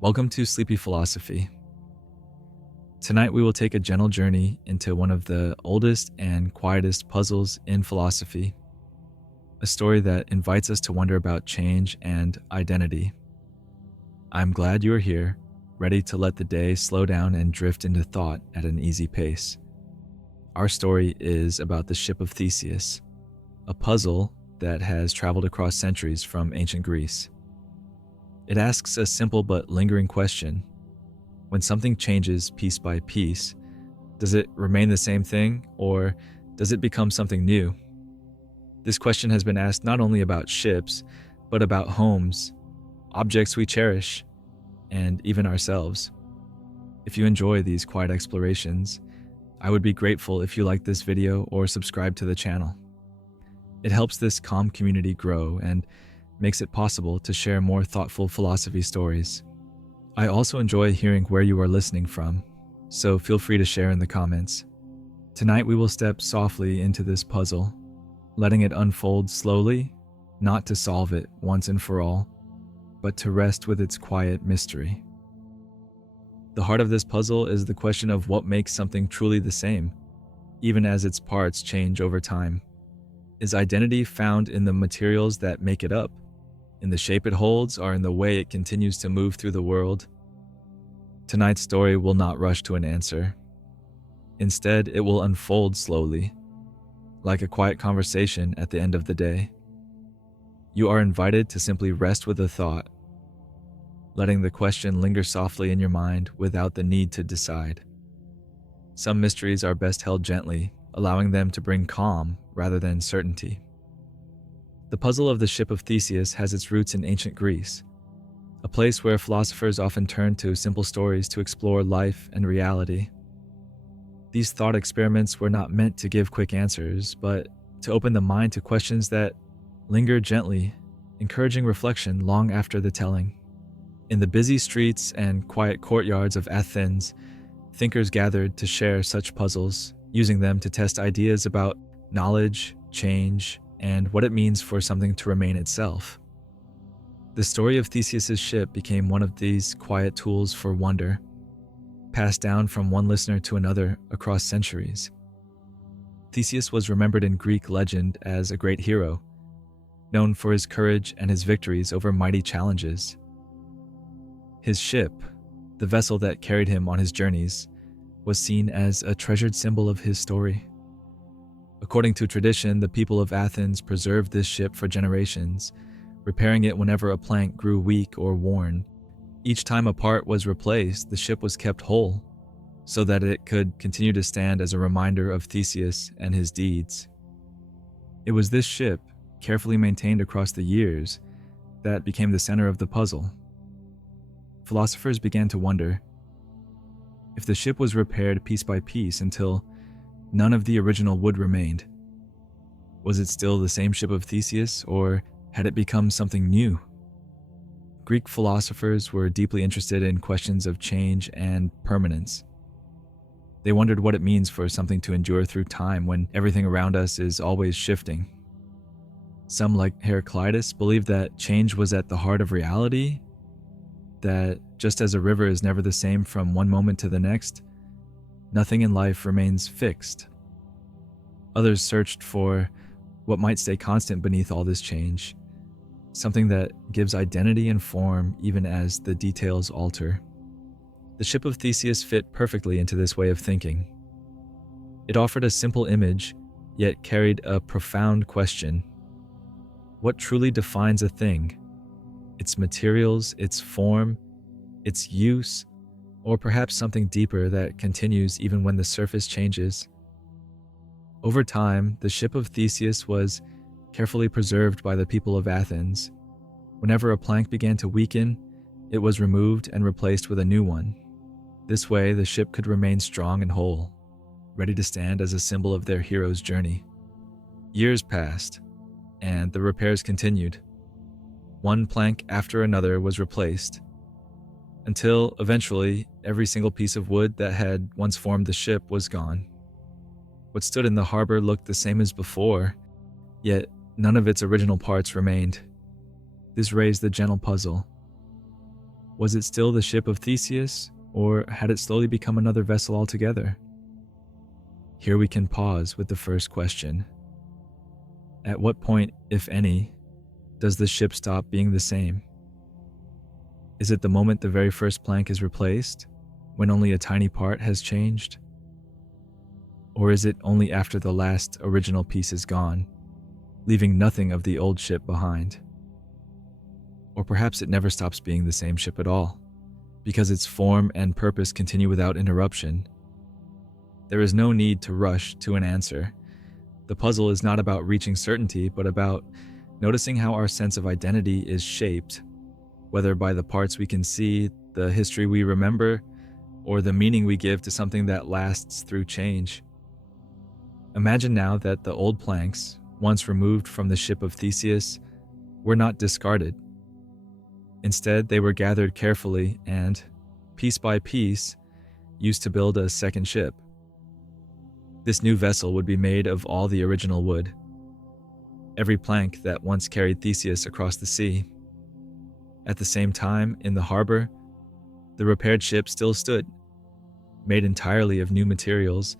Welcome to Sleepy Philosophy. Tonight we will take a gentle journey into one of the oldest and quietest puzzles in philosophy, a story that invites us to wonder about change and identity. I'm glad you are here, ready to let the day slow down and drift into thought at an easy pace. Our story is about the Ship of Theseus, a puzzle that has traveled across centuries from ancient Greece. It asks a simple but lingering question. When something changes piece by piece, does it remain the same thing, or does it become something new? This question has been asked not only about ships, but about homes, objects we cherish, and even ourselves. If you enjoy these quiet explorations, I would be grateful if you like this video or subscribe to the channel. It helps this calm community grow and makes it possible to share more thoughtful philosophy stories. I also enjoy hearing where you are listening from, so feel free to share in the comments. Tonight we will step softly into this puzzle, letting it unfold slowly, not to solve it once and for all, but to rest with its quiet mystery. The heart of this puzzle is the question of what makes something truly the same, even as its parts change over time. Is identity found in the materials that make it up, in the shape it holds, or in the way it continues to move through the world? Tonight's story will not rush to an answer. Instead, it will unfold slowly, like a quiet conversation at the end of the day. You are invited to simply rest with a thought, letting the question linger softly in your mind without the need to decide. Some mysteries are best held gently, allowing them to bring calm rather than certainty. The puzzle of the Ship of Theseus has its roots in ancient Greece, a place where philosophers often turn to simple stories to explore life and reality. These thought experiments were not meant to give quick answers, but to open the mind to questions that linger gently, encouraging reflection long after the telling. In the busy streets and quiet courtyards of Athens, thinkers gathered to share such puzzles, using them to test ideas about knowledge, change, and what it means for something to remain itself. The story of Theseus's ship became one of these quiet tools for wonder, passed down from one listener to another across centuries. Theseus was remembered in Greek legend as a great hero, known for his courage and his victories over mighty challenges. His ship, the vessel that carried him on his journeys, was seen as a treasured symbol of his story. According to tradition, the people of Athens preserved this ship for generations, repairing it whenever a plank grew weak or worn. Each time a part was replaced, the ship was kept whole, so that it could continue to stand as a reminder of Theseus and his deeds. It was this ship, carefully maintained across the years, that became the center of the puzzle. Philosophers began to wonder, if the ship was repaired piece by piece until none of the original wood remained, was it still the same Ship of Theseus, or had it become something new? Greek philosophers were deeply interested in questions of change and permanence. They wondered what it means for something to endure through time when everything around us is always shifting. Some, like Heraclitus, believed that change was at the heart of reality, that just as a river is never the same from one moment to the next, nothing in life remains fixed. Others searched for what might stay constant beneath all this change, something that gives identity and form even as the details alter. The Ship of Theseus fit perfectly into this way of thinking. It offered a simple image, yet carried a profound question. What truly defines a thing? Its materials, its form, its use, or perhaps something deeper that continues even when the surface changes? Over time, the Ship of Theseus was carefully preserved by the people of Athens. Whenever a plank began to weaken, it was removed and replaced with a new one. This way, the ship could remain strong and whole, ready to stand as a symbol of their hero's journey. Years passed, and the repairs continued. One plank after another was replaced, until eventually every single piece of wood that had once formed the ship was gone. What stood in the harbor looked the same as before, yet none of its original parts remained. This raised the gentle puzzle. Was it still the ship of Theseus, or had it slowly become another vessel altogether? Here we can pause with the first question. At what point, if any, does the ship stop being the same? Is it the moment the very first plank is replaced, when only a tiny part has changed? Or is it only after the last original piece is gone, leaving nothing of the old ship behind? Or perhaps it never stops being the same ship at all, because its form and purpose continue without interruption. There is no need to rush to an answer. The puzzle is not about reaching certainty, but about noticing how our sense of identity is shaped, whether by the parts we can see, the history we remember, or the meaning we give to something that lasts through change. Imagine now that the old planks, once removed from the ship of Theseus, were not discarded. Instead, they were gathered carefully and, piece by piece, used to build a second ship. This new vessel would be made of all the original wood, every plank that once carried Theseus across the sea. At the same time, in the harbor, the repaired ship still stood, made entirely of new materials,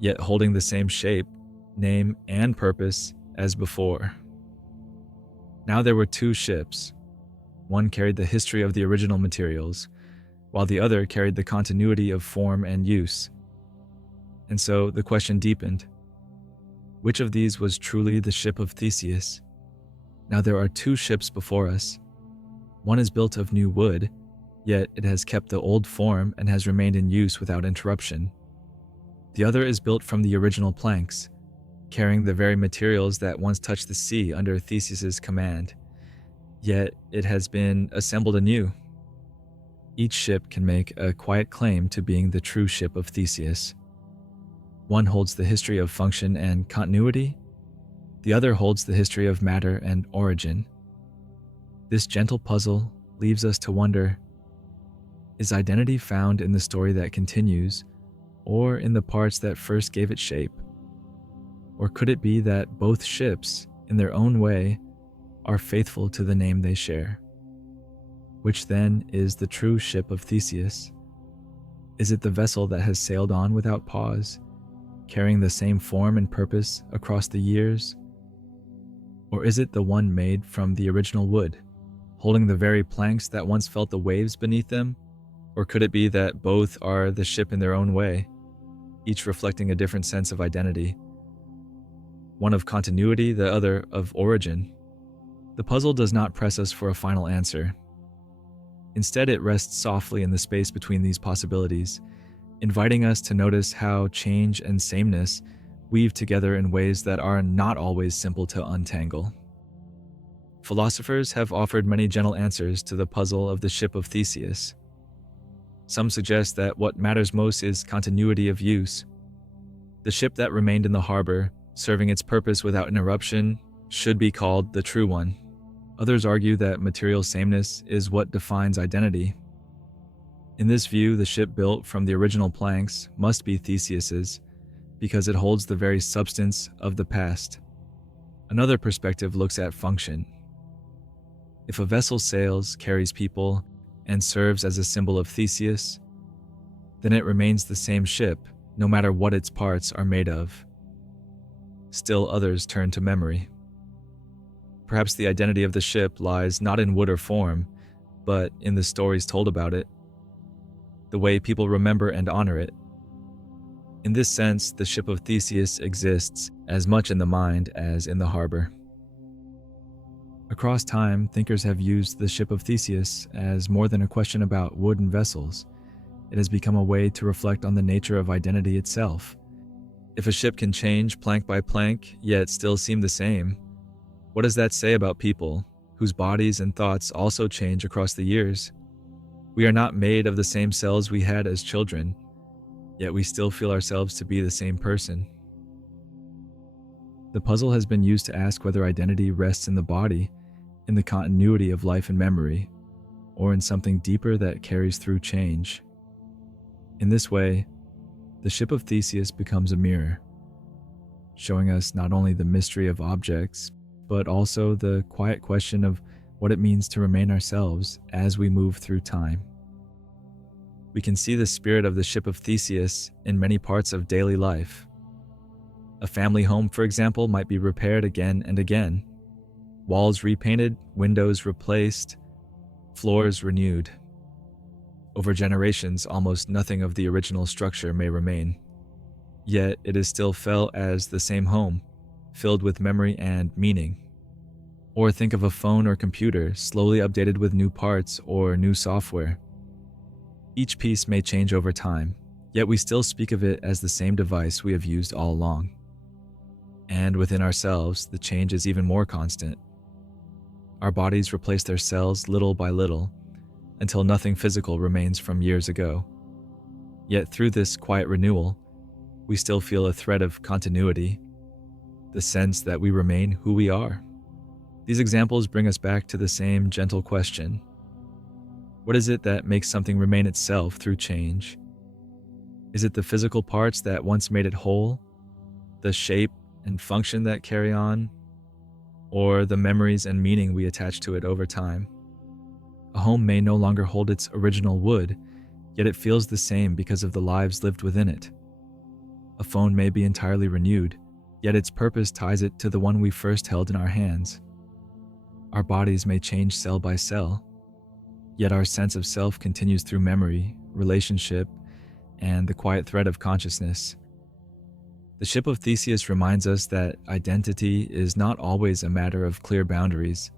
yet holding the same shape, name, and purpose as before. Now there were two ships. One carried the history of the original materials, while the other carried the continuity of form and use. And so the question deepened. Which of these was truly the ship of Theseus? Now there are two ships before us. One is built of new wood, yet it has kept the old form and has remained in use without interruption. The other is built from the original planks, carrying the very materials that once touched the sea under Theseus's command. Yet it has been assembled anew. Each ship can make a quiet claim to being the true ship of Theseus. One holds the history of function and continuity. The other holds the history of matter and origin. This gentle puzzle leaves us to wonder, is identity found in the story that continues, or in the parts that first gave it shape? Or could it be that both ships, in their own way, are faithful to the name they share? Which then is the true ship of Theseus? Is it the vessel that has sailed on without pause, carrying the same form and purpose across the years? Or is it the one made from the original wood, holding the very planks that once felt the waves beneath them? Or could it be that both are the ship in their own way, each reflecting a different sense of identity? One of continuity, the other of origin. The puzzle does not press us for a final answer. Instead, it rests softly in the space between these possibilities, inviting us to notice how change and sameness weave together in ways that are not always simple to untangle. Philosophers have offered many gentle answers to the puzzle of the ship of Theseus. Some suggest that what matters most is continuity of use. The ship that remained in the harbor, serving its purpose without interruption, should be called the true one. Others argue that material sameness is what defines identity. In this view, the ship built from the original planks must be Theseus's, because it holds the very substance of the past. Another perspective looks at function. If a vessel sails, carries people, and serves as a symbol of Theseus, then it remains the same ship, no matter what its parts are made of. Still others turn to memory. Perhaps the identity of the ship lies not in wood or form, but in the stories told about it, the way people remember and honor it. In this sense, the ship of Theseus exists as much in the mind as in the harbor. Across time, thinkers have used the ship of Theseus as more than a question about wooden vessels. It has become a way to reflect on the nature of identity itself. If a ship can change plank by plank, yet still seem the same, what does that say about people, whose bodies and thoughts also change across the years? We are not made of the same cells we had as children, yet we still feel ourselves to be the same person. The puzzle has been used to ask whether identity rests in the body, in the continuity of life and memory, or in something deeper that carries through change. In this way, the ship of Theseus becomes a mirror, showing us not only the mystery of objects, but also the quiet question of what it means to remain ourselves as we move through time. We can see the spirit of the Ship of Theseus in many parts of daily life. A family home, for example, might be repaired again and again, walls repainted, windows replaced, floors renewed. Over generations, almost nothing of the original structure may remain. Yet it is still felt as the same home, filled with memory and meaning. Or think of a phone or computer slowly updated with new parts or new software. Each piece may change over time, yet we still speak of it as the same device we have used all along. And within ourselves, the change is even more constant. Our bodies replace their cells little by little, until nothing physical remains from years ago. Yet through this quiet renewal, we still feel a thread of continuity, the sense that we remain who we are. These examples bring us back to the same gentle question. What is it that makes something remain itself through change? Is it the physical parts that once made it whole, the shape and function that carry on, or the memories and meaning we attach to it over time? A home may no longer hold its original wood, yet it feels the same because of the lives lived within it. A phone may be entirely renewed, yet its purpose ties it to the one we first held in our hands. Our bodies may change cell by cell, yet our sense of self continues through memory, relationship, and the quiet thread of consciousness. The Ship of Theseus reminds us that identity is not always a matter of clear boundaries.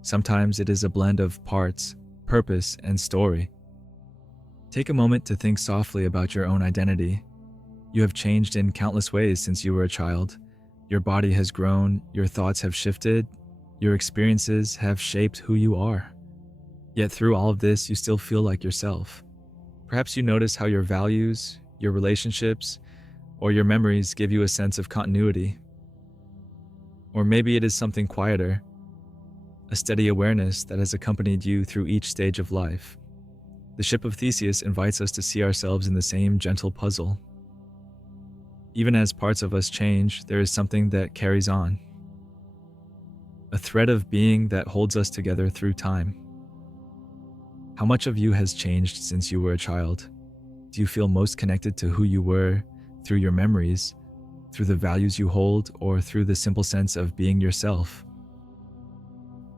Sometimes it is a blend of parts, purpose, and story. Take a moment to think softly about your own identity. You have changed in countless ways since you were a child. Your body has grown, your thoughts have shifted, your experiences have shaped who you are. Yet through all of this, you still feel like yourself. Perhaps you notice how your values, your relationships, or your memories give you a sense of continuity. Or maybe it is something quieter, a steady awareness that has accompanied you through each stage of life. The Ship of Theseus invites us to see ourselves in the same gentle puzzle. Even as parts of us change, there is something that carries on. A thread of being that holds us together through time. How much of you has changed since you were a child? Do you feel most connected to who you were through your memories, through the values you hold, or through the simple sense of being yourself?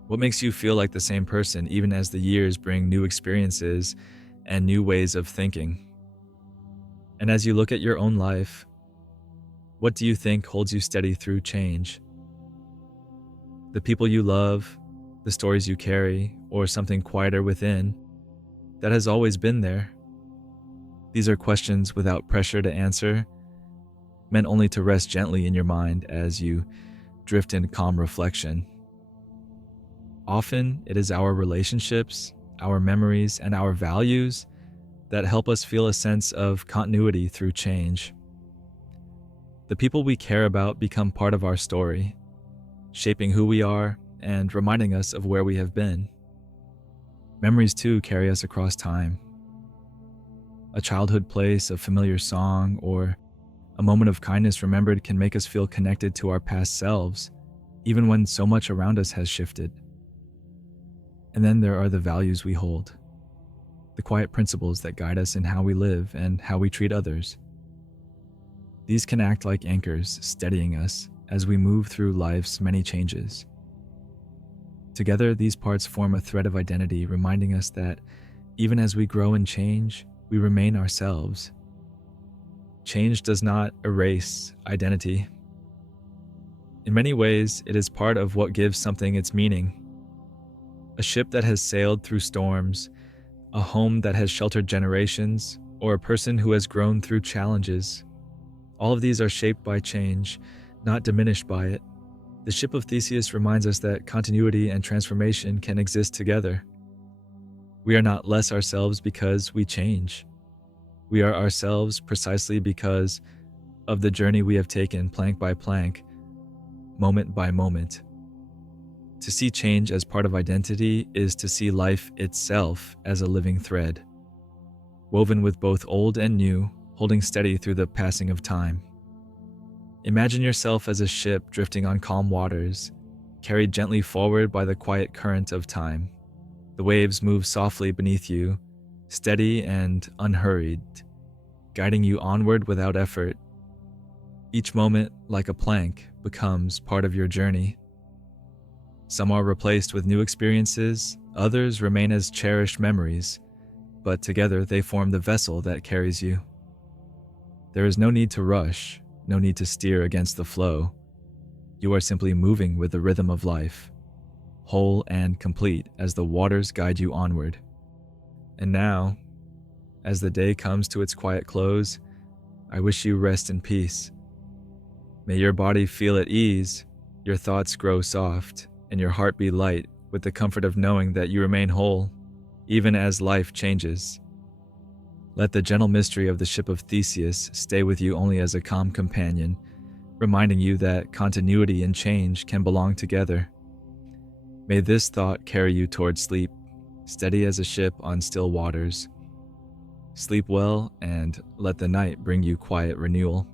What makes you feel like the same person even as the years bring new experiences and new ways of thinking? And as you look at your own life, what do you think holds you steady through change? The people you love, the stories you carry, or something quieter within that has always been there? These are questions without pressure to answer, meant only to rest gently in your mind as you drift in calm reflection. Often, it is our relationships, our memories, and our values that help us feel a sense of continuity through change. The people we care about become part of our story, shaping who we are and reminding us of where we have been. Memories too carry us across time. A childhood place, a familiar song, or a moment of kindness remembered can make us feel connected to our past selves, even when so much around us has shifted. And then there are the values we hold, the quiet principles that guide us in how we live and how we treat others. These can act like anchors, steadying us as we move through life's many changes. Together, these parts form a thread of identity, reminding us that even as we grow and change, we remain ourselves. Change does not erase identity. In many ways, it is part of what gives something its meaning. A ship that has sailed through storms, a home that has sheltered generations, or a person who has grown through challenges. All of these are shaped by change, not diminished by it. The Ship of Theseus reminds us that continuity and transformation can exist together. We are not less ourselves because we change. We are ourselves precisely because of the journey we have taken plank by plank, moment by moment. To see change as part of identity is to see life itself as a living thread, woven with both old and new, holding steady through the passing of time. Imagine yourself as a ship drifting on calm waters, carried gently forward by the quiet current of time. The waves move softly beneath you, steady and unhurried, guiding you onward without effort. Each moment, like a plank, becomes part of your journey. Some are replaced with new experiences, others remain as cherished memories, but together they form the vessel that carries you. There is no need to rush, no need to steer against the flow. You are simply moving with the rhythm of life, whole and complete as the waters guide you onward. And now, as the day comes to its quiet close, I wish you rest in peace. May your body feel at ease, your thoughts grow soft, and your heart be light with the comfort of knowing that you remain whole, even as life changes. Let the gentle mystery of the Ship of Theseus stay with you only as a calm companion, reminding you that continuity and change can belong together. May this thought carry you toward sleep, steady as a ship on still waters. Sleep well and let the night bring you quiet renewal.